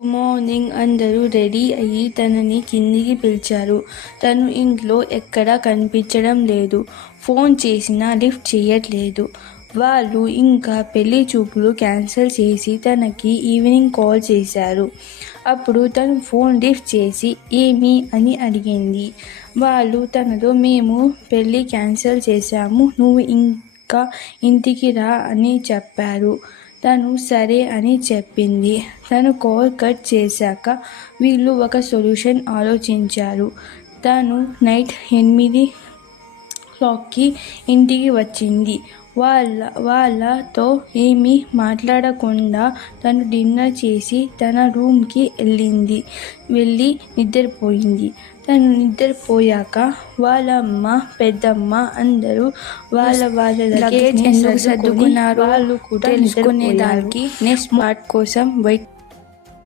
Morning అందరూ ready అయ్యి తనని కిందికి పిలిచారు. తను ఇంట్లో ఎక్కడా కనిపించడం లేదు. ఫోన్ చేసినా లిఫ్ట్ చేయట్లేదు. వాళ్ళు ఇంకా పెళ్లి చూపులు క్యాన్సిల్ చేసి తనకి ఈవినింగ్ కాల్ చేశారు. అప్పుడు తను ఫోన్ లిఫ్ట్ చేసి ఏమి అని అడిగింది. వాళ్ళు తనతో మేము పెళ్ళి క్యాన్సిల్ చేశాము, నువ్వు ఇంకా ఇంటికి రా అని చెప్పారు. తను సరే అని చెప్పింది. తను కాల్ కట్ చేశాక వీళ్ళు ఒక సొల్యూషన్ ఆలోచించారు. తను నైట్ 8 ఇంటికి వచ్చింది. వాళ్ళతో ఏమీ మాట్లాడకుండా తను డిన్నర్ చేసి తన రూమ్కి వెళ్ళి నిద్రపోయింది. తను నిద్రపోయాక వాళ్ళ అమ్మ, పెద్దమ్మ అందరూ వాళ్ళ లగేజ్ ఎందుకు సర్దుకున్నారు వాళ్ళు కూడా తెలుసుకునేదానికి నెక్స్ట్ పార్ట్ కోసం వెయిట్